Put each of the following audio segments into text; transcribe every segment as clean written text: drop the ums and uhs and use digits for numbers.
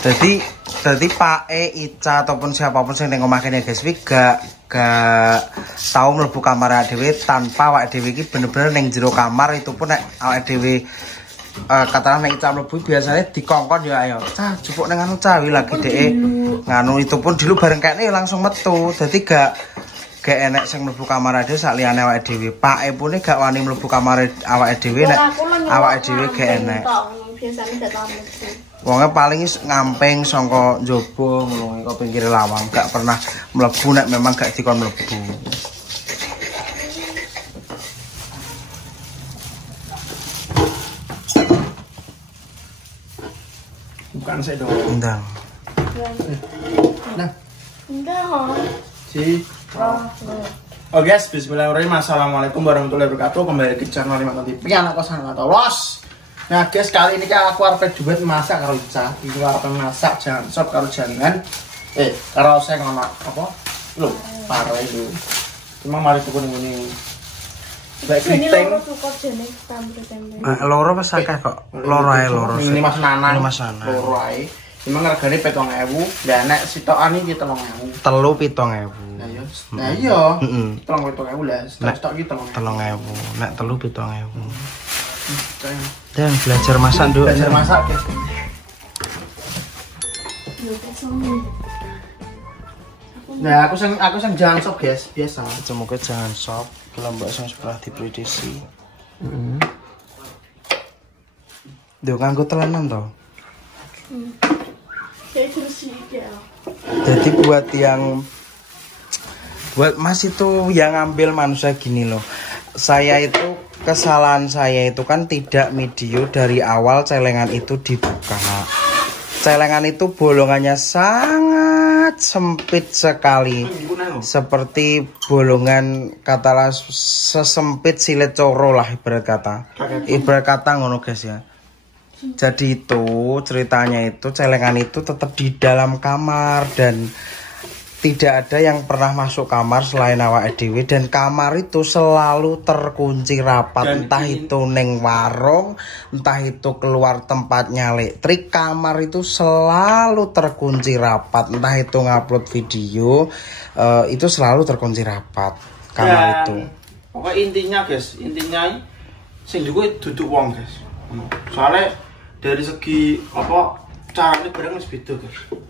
Jadi Pak Ica ataupun siapapun yang neng omah kene guys, gak tahu mlebu kamar dhewe tanpa awak dhewe iki bener-bener neng jero kamar. Itu pun nek awak dhewe katakan nek Ica mlebu biasanya dikongkon ya ayo cah jupuk neng anu cah lagi dhek nganu. Itu pun dulu bareng kene langsung metu. Dadi gak enek sing mlebu kamar dhewe sak liyane awake dhewe. Pak pune gak wani mlebu kamar awake dhewe nek awake dhewe gak enek. Biasane gak tahu. Wonge paling ngamping saka njaba ngono kok pinggir lawang, gak pernah mlebu nek memang gak dikon mlebu. Bukan saya dong. Ndang. Nah. Enggak. Si. Oh guys, bismillahirrahmanirrahim. Assalamualaikum warahmatullahi wabarakatuh. Kembali ke channel Limak TV anak kosan atau los. Nah guys, kali ini aku arep duet masak karo Ica. Iki arep masak jangan sop karo jangan. Karo saya ngono apa? Lho, parah itu. Cuma mari tuku ngene. Baik kriting. Loro wis akeh kok. Loro ae loro. Ini Mas Nana. Ini Mas Nana. Loro ae. Memang regane 7.000. Lah nek sitokan iki 3.000. 3.000. Nah iya. 3.000 lah. Stok iki 3.000. Nek 7.000. Dan belajar masak dulu. Belajar masak guys. Nah, aku sing jangan sop guys, biasa. Semoga jangan sop, kelompok sing sebelah diprediksi. Duh nganggo telanan to. Jadi buat Mas itu yang ngambil manusia gini loh. Kesalahan saya itu kan tidak video dari awal celengan itu dibuka. Celengan itu bolongannya sangat sempit sekali. Seperti bolongan katalah sesempit silet coro lah ibarat kata ngono guys ya. Jadi itu ceritanya itu celengan itu tetap di dalam kamar dan tidak ada yang pernah masuk kamar selain awak dhewe, dan kamar itu selalu terkunci rapat. Dan entah itu neng warung, entah itu keluar tempatnya elektrik, kamar itu selalu terkunci rapat. Entah itu ngupload video, itu selalu terkunci rapat kamar itu. Pokoknya intinya guys, sing juga duduk wong guys. Soalnya dari segi apa caranya barang wis beda guys.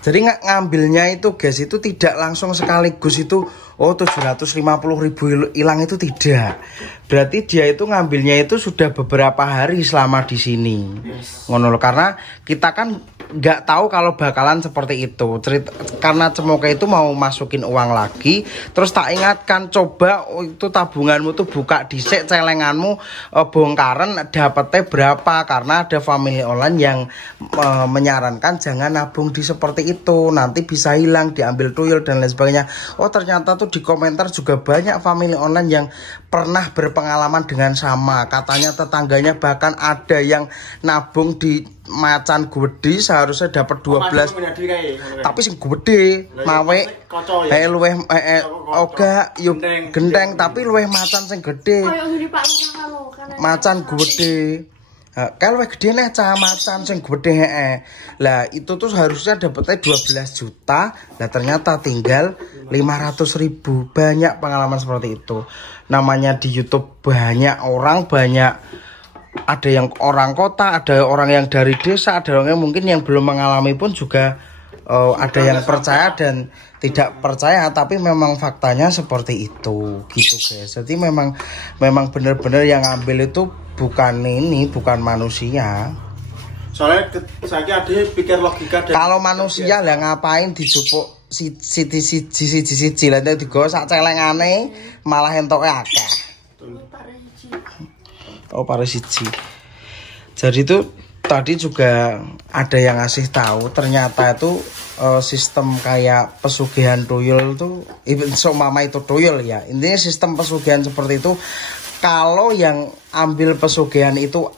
Jadi ngambilnya itu guys itu tidak langsung sekaligus itu 750.000 hilang itu tidak. Berarti dia itu ngambilnya itu sudah beberapa hari selama di sini. Ngono loh, karena kita kan nggak tahu kalau bakalan seperti itu. Karena Cemoka itu mau masukin uang lagi, terus tak ingatkan coba itu tabunganmu tuh buka dhisik celenganmu bongkaran dapetnya berapa, karena ada family online yang menyarankan jangan nabung di seperti itu, nanti bisa hilang, diambil tuyul dan lain sebagainya. Oh ternyata tuh di komentar juga banyak family online yang pernah berpengalaman dengan sama. Katanya tetangganya bahkan ada yang nabung di macan gede seharusnya dapat 12. Tapi sing gede mawe luweh oga yo gendeng tapi luweh macan sing gede. Macan gede. Kalau gede nih cah macan sing gede lah itu tuh harusnya dapetnya 12 juta. Lah ternyata tinggal 500.000. Banyak pengalaman seperti itu. Namanya di YouTube banyak orang, ada yang orang kota, ada orang yang dari desa, ada orang yang mungkin yang belum mengalami pun juga ada yang percaya dan tidak percaya, tapi memang faktanya seperti itu gitu guys. Jadi memang benar-benar yang ambil itu bukan manusia. Soalnya saya ada pikir logika. Kalau manusia lah ngapain dijupuk siji lah digo sak celengane malah entoke akeh. Oh para siji. Jadi itu tadi juga ada yang ngasih tahu ternyata itu sistem kayak pesugihan tuyul tuh mama itu tuyul ya. Intinya sistem pesugihan seperti itu. Kalau yang ambil pesugihan itu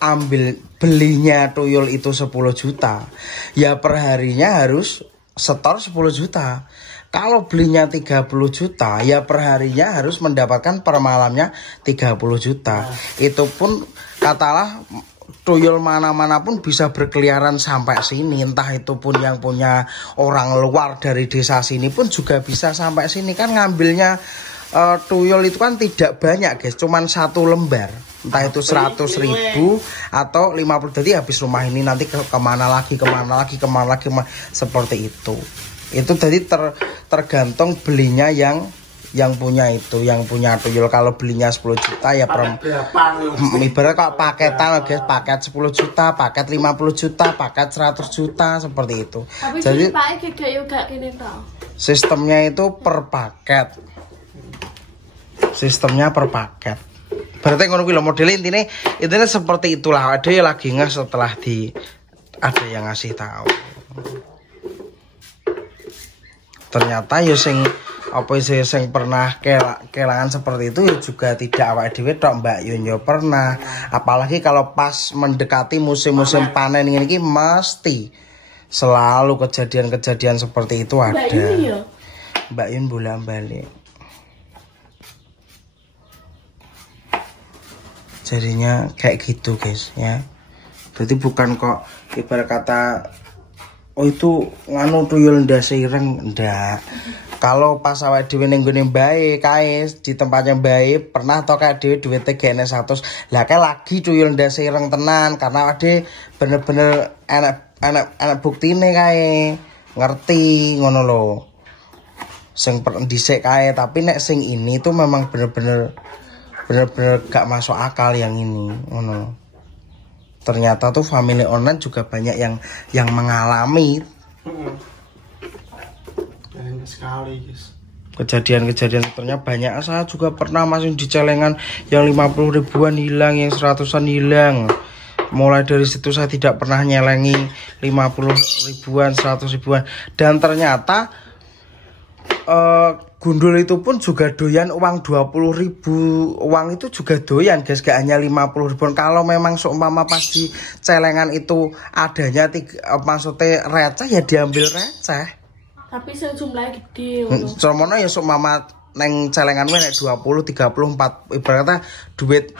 belinya tuyul itu 10 juta. Ya per harinya harus setor 10 juta. Kalau belinya 30 juta, ya per harinya harus mendapatkan per malamnya 30 juta. Itu pun katalah tuyul mana-mana pun bisa berkeliaran sampai sini. Entah itu pun yang punya orang luar dari desa sini pun juga bisa sampai sini. Kan ngambilnya tuyul itu kan tidak banyak guys, cuman 1 lembar. Entah itu 100.000 atau 50. Jadi habis rumah ini nanti kemana lagi seperti itu. Itu tadi tergantung belinya yang punya itu, yang punya tuyul. Kalau belinya 10 juta ya ibarat kok paketan guys, paket 10 juta, paket 50 juta, paket 100 juta seperti itu. Tapi jadi sistemnya itu per paket. Sistemnya per paket. Berarti ngono kuwi lho model intinya seperti itulah. Ada yang lagi setelah ada yang ngasih tahu. Ternyata ya sing pernah kelangan seperti itu ya juga tidak awake dhewe tok Mbak Yun ya pernah. Apalagi kalau pas mendekati musim-musim panen ini mesti selalu kejadian-kejadian seperti itu ada. Mbak Yun bolak-balik. Jadinya kayak gitu guys ya. Berarti bukan kok ibarat kata oh itu nganu tuyul ndase ireng, ndak. Kalau pas awake dhewe ning gone mbae kae di tempatnya mbae pernah to kae dhewe duwite gene 100. Lah kae lagi tuyul ndase ireng tenan karena ade bener-bener enak buktine kae. Ngerti ngono lho. Sing dhisik kae, tapi nek sing ini tuh memang bener-bener gak masuk akal yang ini ngono. Ternyata tuh family online juga banyak yang mengalami sekali guys. Kejadian-kejadian sebenarnya banyak. Saya juga pernah masih di celengan yang 50 ribuan hilang, yang 100-an hilang. Mulai dari situ saya tidak pernah nyelengi 50 ribuan, 100 ribuan. Dan ternyata gundul itu pun juga doyan uang 20.000. Uang itu juga doyan guys, gak hanya 50 ribuan. Kalau memang seumpama pas di celengan itu adanya maksudnya receh ya diambil receh. Tapi sejumlahnya gede. Somono ya seumpama neng celenganmu nek 20, 30, 4 ibaratnya duit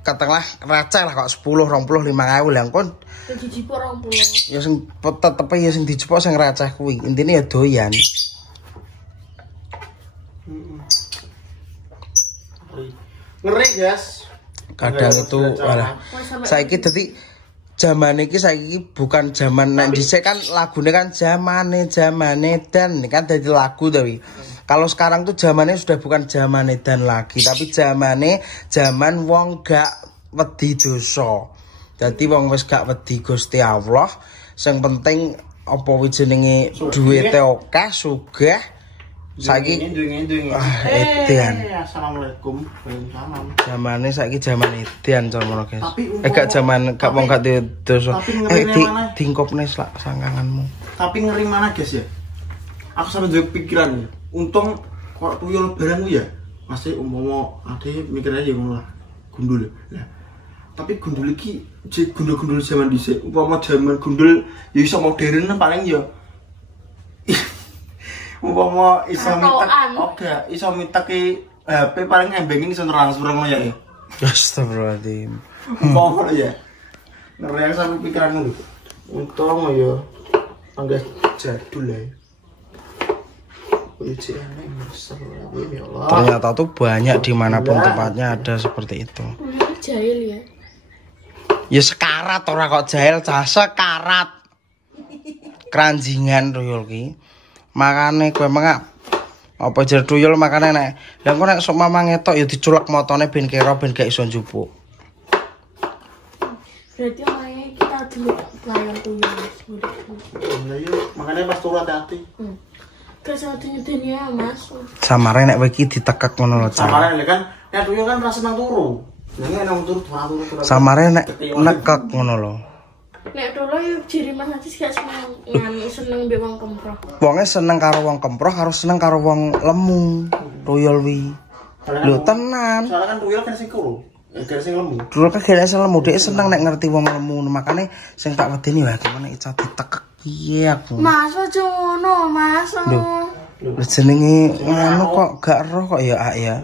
katakanlah receh lah kok 10, 20, 5.000 lah kon. Sing dijipuk 20. Ya sing tetep ya sing dijipuk sing receh kuwi. Intine ya doyan. Ngeri guys. Kadang itu malah saiki dadi zaman iki saiki bukan zaman nek dhisik kan lagune kan zamane dan ini kan dadi lagu tapi kalau sekarang tuh zamannya sudah bukan zaman edan lagi tapi zaman wong gak wedi dosa. Dadi wong wis gak wedi Gusti Allah, sing penting apa jenenge duwite akeh sugih. Saiki edan. Assalamualaikum. Waalaikumsalam. Zamane saiki zaman edan cono guys. Gak zaman gak wong gak dosa. Dingkopne sangkanganmu. Tapi ngeri mana guys ya? Aku sampe duwe pikiran ya. Untung kok tuyul barang ya. Masih umpama ade mikir aja ngono lah. Gundul. Nah, tapi gundul iki gundul-gundul zaman dhisik. Umpama zaman gundul ya iso modern paling ya. Umpama iso miteki HP paling embengin iso transfer ngono ya. Astagfirullahaladzim. Umpama ya. Ngeri sampe pikiran ngono. Untung ya anggap jadul ya. Ternyata tuh banyak dimanapun tempatnya ada seperti itu. Jahil ya. Ya sekarat ora kok jahil, sekarat. Keranjingan tuyul ki. Makane kowe mengak apa jer tuyul makane nek lha engko nek sok mamang ngetok ya diculek motone ben kira ben gak iso njupuk. Berarti makanya kita dulu pelayan tuyul. Lah yo makane pas turu hati-hati. Gak satu nyedeni ya Mas. Samare nek kowe iki ditekek ngono lho. Samare kan nek tuyul kan rasa nang turu. Lah nek nang turu. Samare nek nekek ngono lho. Nek dulu yuk jiri Mas Aziz gak seneng mbek wong kemproh. Wonge seneng karo wong kemproh harus seneng karo wong lemu. Tuyul wi. Lho tenan. Soalnya kan tuyul kan sing kulo. Gak sing lemu. Dulu kan gak sing lemu, dhek seneng nek ngerti wong lemu. Makane sing tak wedeni wae gimana iso ditekek piye aku. Mas aja ngono, Mas. Lho jenenge ngono kok gak roh kok ya ak ya.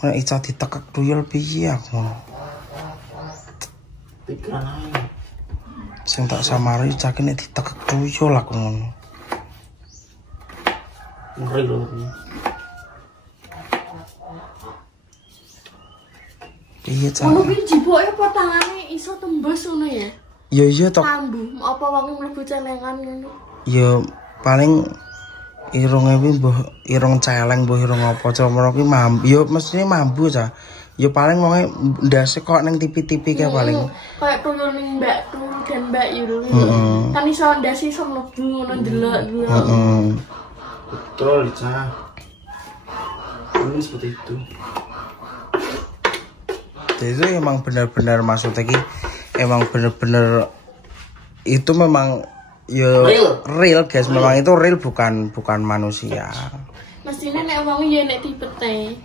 Nek iso ditekek tuyul piye aku. Pikiran ae. Sing tak samari cake nek ditekek tuyul aku ngono. Ngeri lho. Iya Ngono cak. kuwi jiboke potangane iso tembus ngono ya. Ya iya tok. Tambu apa wong mlebu celengan ngono. Ya paling irunge kuwi mbah irung celeng mbah irung apa cemara kuwi mambu. Ya mestine mambu cah. Ya paling wonge ndase kok ning tipi-tipi kae paling. Kayak tuyul ning Mbak Tu dan Mbak Yul. Kan iso ndase iso mlebu ngono ndelok. Heeh. Betul, Cah. Ini seperti itu. Jadi itu emang benar-benar maksudnya ki emang benar-benar itu memang ya real guys, memang itu real bukan manusia. Mestine nek wong ya nek dipete.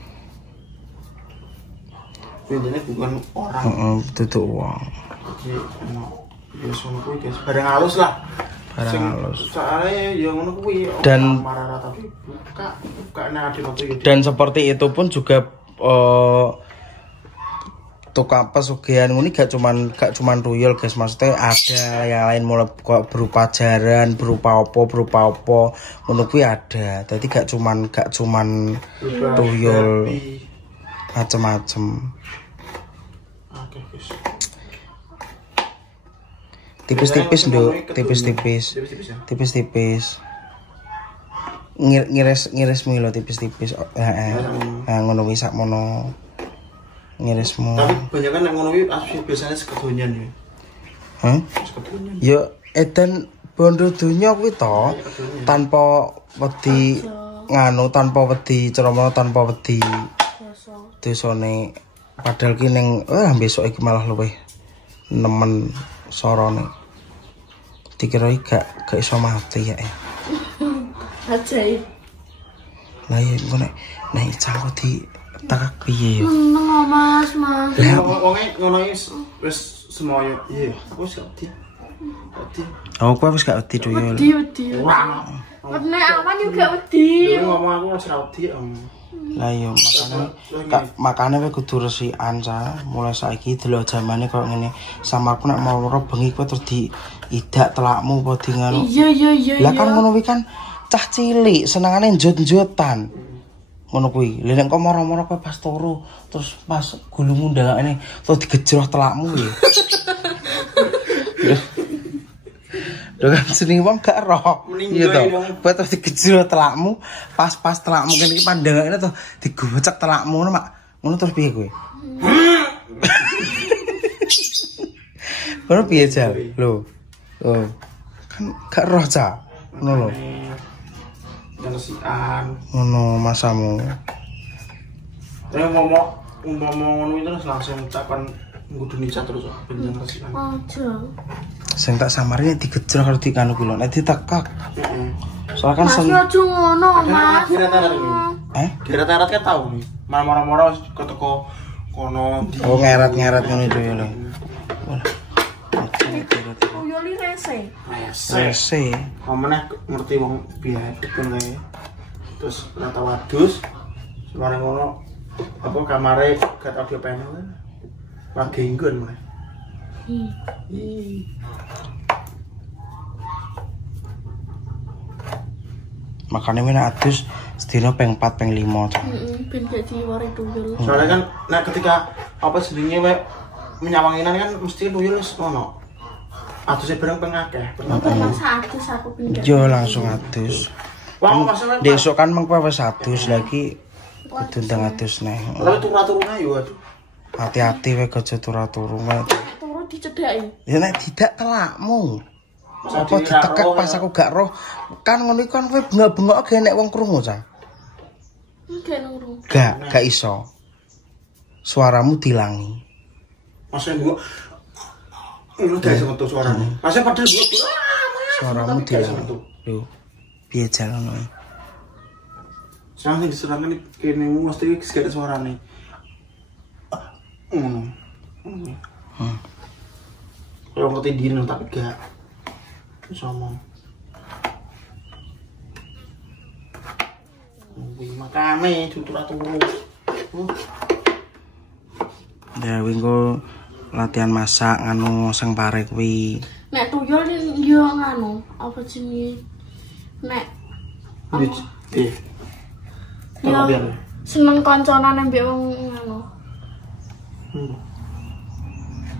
Ini bukan orang. Heeh, itu uang. Jadi ya sono kuwi guys, barang halus lah. Barang halus. Soalnya ya ngono kuwi Dan marah tapi buka nek adil itu ya. dan seperti itu pun juga tukang pesugihan ini gak cuman tuyul guys, maksudnya ada yang lain mulai berupa jaran, berupa opo ngono kuwi ada. Jadi gak cuman tuyul macem-macem. Oke, guys. Tipis-tipis nduk, tipis-tipis. Tipis-tipis. Ngiris milo tipis-tipis. Heeh. Nah, ngono kuwi sakmono. Ngirismu. Tapi banyak kan yang ngono kuwi biasanya sekedonyan ya. Hah? Sekedonyan. Ya edan bondo donya kuwi to tanpa wedi nganu, tanpa wedi ceramah, tanpa wedi dosane. Padahal ki ning besok iki malah luwih nemen sorone. Dikira gak iso mati ya. Ajaib. Lah ya ngono nek cangko di tak piye yo. Meneng Mas. Wonge ngono wis semoyo. Iya, wis gak di. Oh, kowe wis gak wedi tuyul. Wedi. Nek awan juga wedi. Ngomong aku wis ra wedi. Lah iya makane kowe kudu resikan ca. Mulai saiki delok jamane koyo ngene. Sama aku nek mau ro bengi kowe terus diidak telakmu apa di ngono. Iya. Lah kan ngono kuwi kan cah cilik senengane njot-njotan. Ngono kuwi. Lha nek kok moro-moro kowe pas turu terus pas gulungmu ndangane terus digejroh telakmu ya. Lho kan seneng wong gak roh. Iya to. Kowe terus digejroh telakmu, pas telakmu kene iki pandangane terus digocek telakmu ngono mak. Ngono terus piye kowe? Ngono piye Jal? Lho. Oh. Kan gak roh ca. Ngono lho. Nasian. Ngono masamu. Nek ngomong ngono itu langsung ucapan nguduni cat terus benjang nasian. Aja. Sing tak samari digejrah karo dikanu kuwi lho, nek ditekak. Soalnya kan Mas aja ngono, Mas. Deret-deret kan tau nih. Moro-moro keteko kono. Oh ngeret-ngeret ngono itu ya lho. Tuyuli rese. Rese. Meneh ngerti wong biadab kan kae. Terus rata wadus. Semare ngono apa kamare gak audio panel. Lagi nggon meneh. Makane men adus sedina ping 4 ping 5 cah. Ben gak diwari tuyul. Soalnya kan nek ketika apa jenenge wek menyawanginan kan mesti tuyul wis ngono. Aduse bareng ping akeh. Mas adus aku pindah. Yo langsung adus. Wong masalah Besok kan mengko wis adus lagi kudu ndang adus neh. tapi turu-turune yo aduh. Hati-hati wae aja turu-turu. Turu dicedhaki. Ya nek tidak telakmu. Apa ditekek pas aku gak roh. Kan ngono iku kan kowe bengok-bengok ge nek wong krungu cah. Enggak nuru. Gak iso. Suaramu dilangi. Masih gua ini gak iso metu suarane. Masih padahal gua Suaramu dilangi. Lho. Piye jalane? Sing diserangan kene mesti gak ada suarane. Kalau ngerti diri tapi gak sama. Makane tutur-tutur. Ya wingko latihan masak nganu sing pare kuwi. Nek tuyul yo nganu apa jenenge? Nek yo seneng kancanan ambek wong nganu.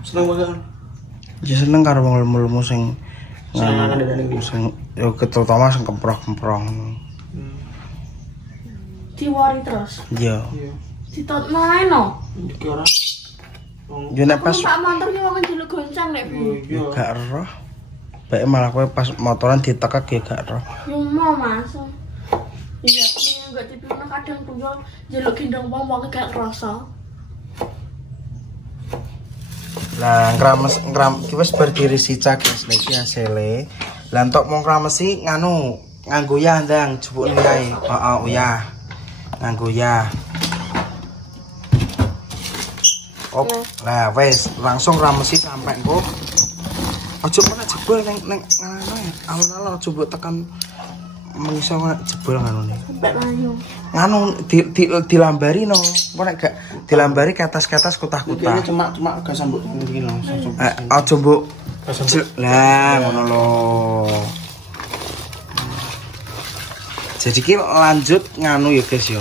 Seneng banget. Ya seneng karo wong lemu-lemu sing nganu sing yo terutama sing kemproh-kemproh. Diwari terus. Iya. Ditotno ae no. Iki ora. Yo nek pas Pak motor ki wong njeluk goncang nek piye. gak roh. Baik malah kowe pas motoran ditekek ya gak roh. Yo mau Mas. Iya, tapi enggak dipikirno kadang tuyul njeluk gendong wong gak kerasa. Lah ngram ki wis berdiri sica guys iki hasile. Lah entuk mung ngramesi nganu nganggo ya ndang jupuk kae. Heeh uyah. Nganggo ya. Oh, lah wes langsung ramesi sampai engko. Aja mana jebol neng ngono ya. Alon-alon coba tekan mengiso jebol nganune. Sampai layu. Nganu dilambari no. Engko nek gak dilambari katas-katas kutah-kutah. Iki cuma gak sambut iki lho. Aja mbok. Lah ngono lho. Jadi ki lanjut nganu ya guys ya.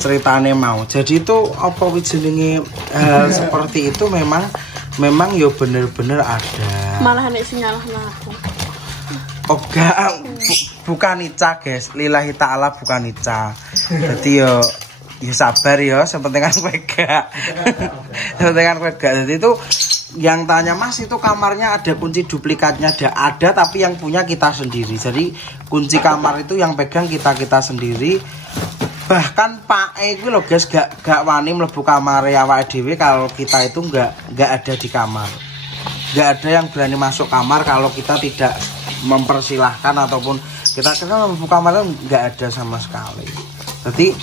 Ceritane mau. Jadi itu apa jenenge hal seperti itu memang ya bener-bener ada. Malah nek sing nyalahno aku. Oh gak, bukan Ica guys. Lillahi ta'ala bukan Ica. Jadi ya sabar ya, sepenting kan kowe gak. Sepenting kan kowe gak. Jadi itu yang tanya Mas itu kamarnya ada kunci duplikatnya ada tapi yang punya kita sendiri. Jadi kunci kamar itu yang pegang kita sendiri. Bahkan Pak itu loh guys gak wani mlebu kamar awake dhewe kalau kita itu gak ada di kamar. Gak ada yang berani masuk kamar kalau kita tidak mempersilahkan ataupun kita mlebu kamar itu gak ada sama sekali. Jadi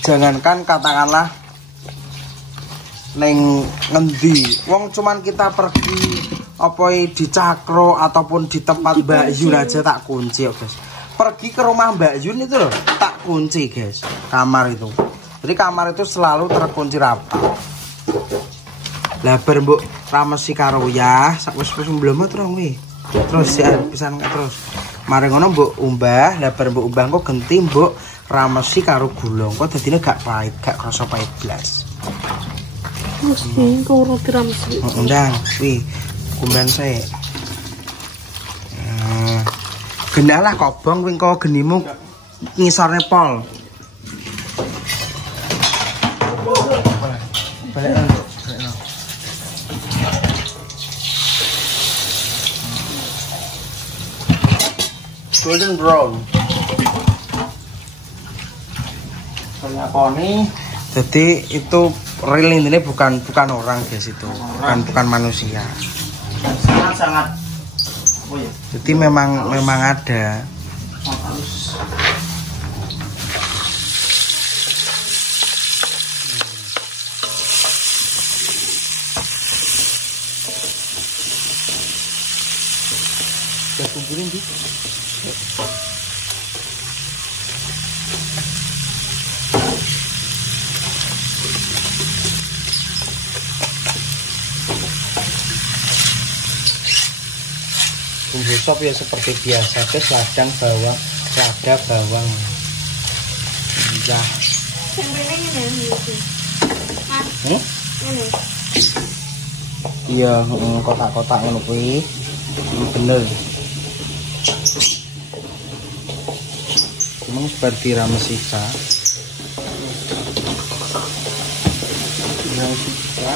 jangankan katakanlah neng ngendi wong cuman kita pergi apa di Cakro ataupun di tempat Mbak Yun aja tak kunci ya guys. Pergi ke rumah Mbak Yun itu loh tak kunci guys kamar itu. Jadi kamar itu selalu terkunci rapat. Lah bar mbok ramesi karo ya wis belum terus kuwi. Terus ya pisan terus. Mari ngono mbok umbah, lah bar mbok umbah kok genti mbok ramesi karo gulung. Kok dadine gak pahit, gak krasa pahit blas. Terus iki karo ramesi. Ndang kuwi kumben saya. Gendalah kobong kuwi kok genimu ngisore pol. Balik. Golden brown. Lakoni. Jadi itu real ini bukan orang guys itu, bukan manusia. Sangat. Oh ya. Jadi memang ada. Ya kumpulin di. Bumbu sop ya seperti biasa guys, ladang bawang, lada bawang. Indah. Iya, kotak-kotak ngono kuwi. Bener. Emang seperti ramesika. Ramesika.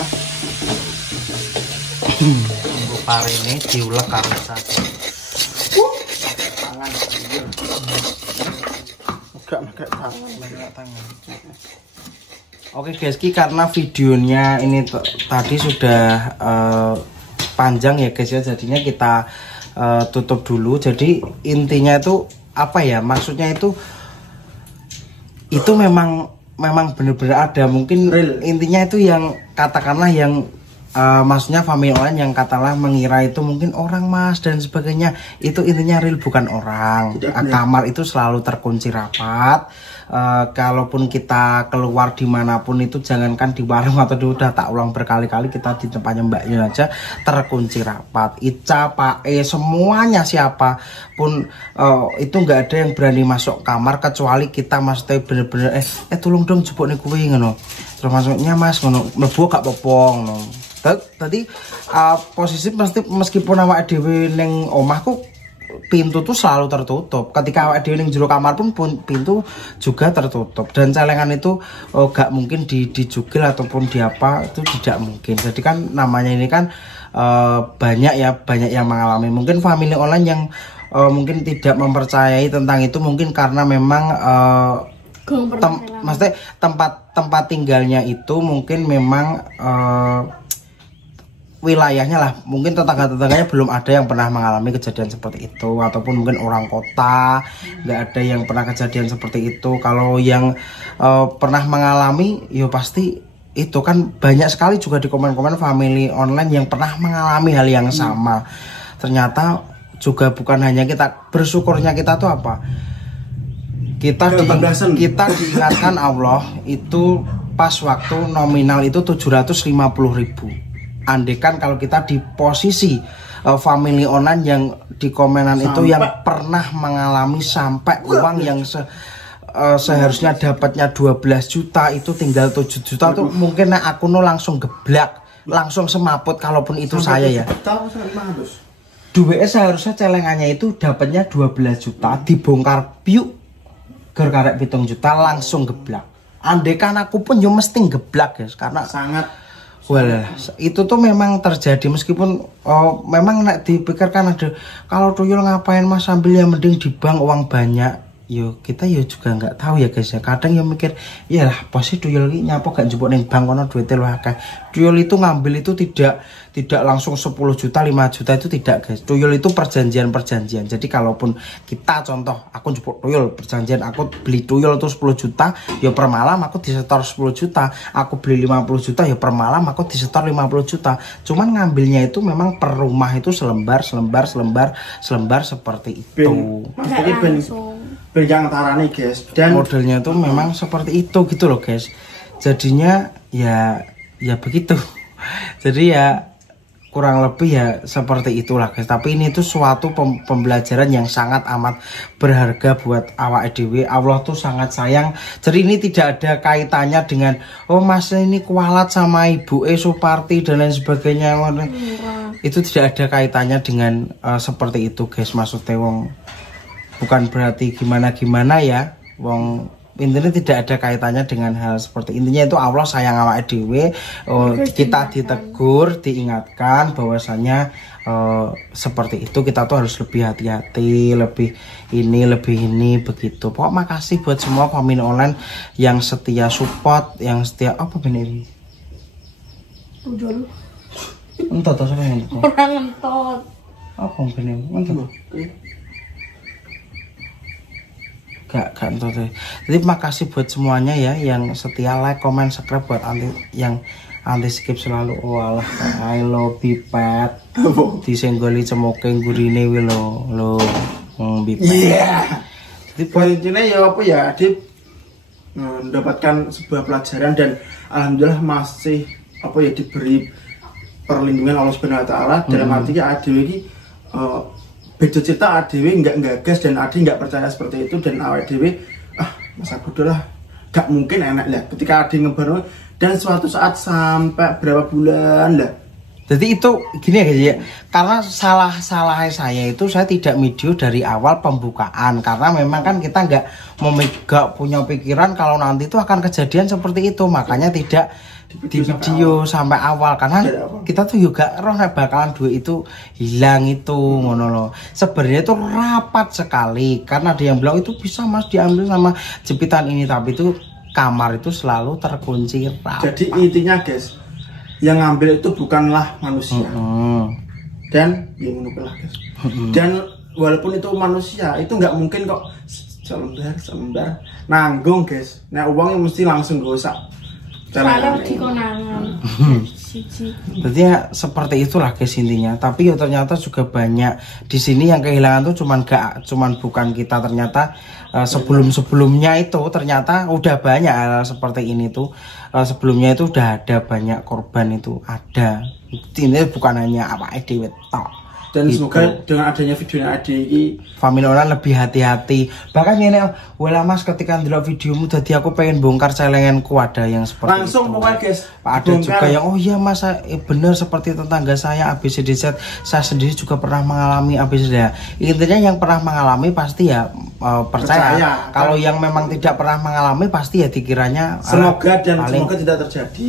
Bumbu pare ini diulek karo saja. Tangan. Enggak tangan. Oke guys, karena videonya ini tadi sudah panjang ya guys ya, jadinya kita tutup dulu. Jadi intinya itu apa ya? Maksudnya itu memang benar-benar ada. Mungkin intinya itu yang katakanlah yang maksudnya family online yang katalah mengira itu mungkin orang mas dan sebagainya, itu intinya real bukan orang. Kamar itu selalu terkunci rapat. Kalaupun kita keluar dimanapun itu, jangankan di warung atau udah tak ulang berkali-kali, kita di tempatnya Mbak Yun aja terkunci rapat. Ica, Pak E, semuanya siapapun itu nggak ada yang berani masuk kamar kecuali kita maksudnya bener-bener tolong dong jebuk nih kuwi ngono. Terus masuknya mas ngono, mlebu gak apa-apa ngono. Tadi posisi meskipun awak dhewe ning omahku pintu tuh selalu tertutup. Ketika awak dhewe ning jero kamar pun pintu juga tertutup. Dan celengan itu gak mungkin dijugil ataupun di apa, itu tidak mungkin. Jadi kan namanya ini kan banyak yang mengalami. Mungkin family online yang mungkin tidak mempercayai tentang itu, mungkin karena memang maksudnya tempat tinggalnya itu mungkin memang wilayahnya lah, mungkin tetangga-tetangganya belum ada yang pernah mengalami kejadian seperti itu, ataupun mungkin orang kota nggak ada yang pernah kejadian seperti itu. Kalau yang pernah mengalami, yo pasti itu kan banyak sekali juga di komen-komen family online yang pernah mengalami hal yang sama. Ternyata juga bukan hanya kita, bersyukurnya kita tuh apa? Kita diingatkan Allah itu pas waktu nominal itu 750.000. Andekan kalau kita di posisi family online yang di komenan itu yang pernah mengalami sampai uang yang seharusnya dapatnya 12 juta itu tinggal 7 juta tuh mungkin aku langsung geblak, langsung semaput kalaupun itu saya ya. Duitnya seharusnya celengannya itu dapatnya 12 juta, dibongkar piuk gerkarek 7 juta langsung geblak. Andekan aku pun yo mesti geblak guys, karena sangat itu tuh memang terjadi. Meskipun memang nek dipikirkan ada kalau tuyul ngapain mas sambil ya mending di bank uang banyak. Yo kita yo juga nggak tahu ya guys ya. Kadang yo mikir iyalah pasti tuyul ini nyapa gak jemput neng bank kono duitnya lu akeh. Tuyul itu ngambil itu tidak langsung 10 juta 5 juta itu tidak guys. Tuyul itu perjanjian. Jadi kalaupun kita contoh aku jemput tuyul perjanjian, aku beli tuyul itu 10 juta ya per malam aku disetor 10 juta, aku beli 50 juta ya per malam aku disetor 50 juta. Cuman ngambilnya itu memang per rumah itu selembar seperti itu. Yang tarane guys, dan modelnya tuh memang seperti itu gitu loh guys. Jadinya ya begitu. Jadi ya kurang lebih ya seperti itulah guys. Tapi ini tuh suatu pembelajaran yang sangat amat berharga buat awak dewe. Allah tuh sangat sayang. Jadi ini tidak ada kaitannya dengan oh mas ini kualat sama ibu Suparti dan lain sebagainya. Itu tidak ada kaitannya dengan seperti itu guys. Maksudnya wong bukan berarti gimana ya wong, intinya tidak ada kaitannya dengan hal seperti intinya itu Allah sayang awake dhewe. Kita ditegur, diingatkan bahwasanya seperti itu kita tuh harus lebih hati-hati, lebih ini begitu. Pokok makasih buat semua family online yang setia support, yang setia apa bener ini Tujul entot sampeyan orang entot apa bener entot gak entot. Jadi makasih buat semuanya ya yang setia like, comment, subscribe, buat yang anti skip selalu. Walah I love Bipet disenggoli cemoke gurine wi lo Bipet. Jadi poinnya ya apa ya, Adit mendapatkan sebuah pelajaran dan alhamdulillah masih apa ya diberi perlindungan Allah Subhanahu wa taala. Dalam artinya Adit ini beda cerita adewe nggak gas dan Adi nggak percaya seperti itu, dan awal dewe masa bodoh lah gak mungkin enak lah ketika Adi ngebaru, dan suatu saat sampai berapa bulan lah. Jadi itu gini ya guys ya, karena salah saya itu saya tidak video dari awal pembukaan, karena memang kan kita nggak punya pikiran kalau nanti itu akan kejadian seperti itu, makanya tidak di video sampai awal karena kita tuh juga roh bakalan duit itu hilang itu ngono loh. Sebenarnya itu rapat sekali karena ada yang bilang itu bisa mas diambil sama jepitan ini, tapi itu kamar itu selalu terkunci rapat. Jadi intinya guys, yang ngambil itu bukanlah manusia dan ya menurutlah guys. Dan walaupun itu manusia itu nggak mungkin kok selembar nanggung guys. Nah uangnya mesti langsung gosak. Soalnya di konangan. Siji. Jadi ya seperti itulah guys intinya. Tapi ya ternyata juga banyak di sini yang kehilangan tuh cuman bukan kita, ternyata sebelumnya itu ternyata udah banyak hal seperti ini tuh. Sebelumnya itu udah ada banyak korban itu ada. Ini bukan hanya apa Dewi tok. Dan gitu. semoga dengan adanya videonya Ade ini family online lebih hati-hati. Bahkan ini wala Mas ketika ndelok videomu jadi aku pengen bongkar celenganku, ada yang seperti langsung itu. pokoknya guys. Ada juga yang oh iya Mas benar seperti tetangga saya ABCDZ, saya sendiri juga pernah mengalami ABCD. Intinya yang pernah mengalami pasti ya percaya. Kalau yang memang tidak pernah mengalami pasti ya dikiranya semoga dan paling, semoga tidak terjadi.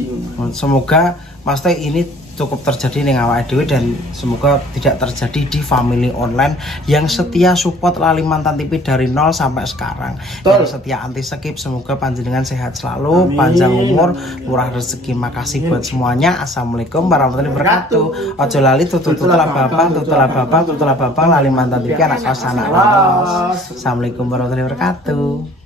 Semoga Mas Teh ini cukup terjadi nih awake dhewe dan semoga tidak terjadi di family online yang setia support Lali Mantan TV dari 0 sampai sekarang. Yang setia anti skip, semoga panjenengan sehat selalu, panjang umur, murah rezeki. Makasih buat semuanya. Assalamualaikum warahmatullahi wabarakatuh. Ojo lali tutulah babang Lali Mantan TV anak kos anak los. Assalamualaikum warahmatullahi wabarakatuh.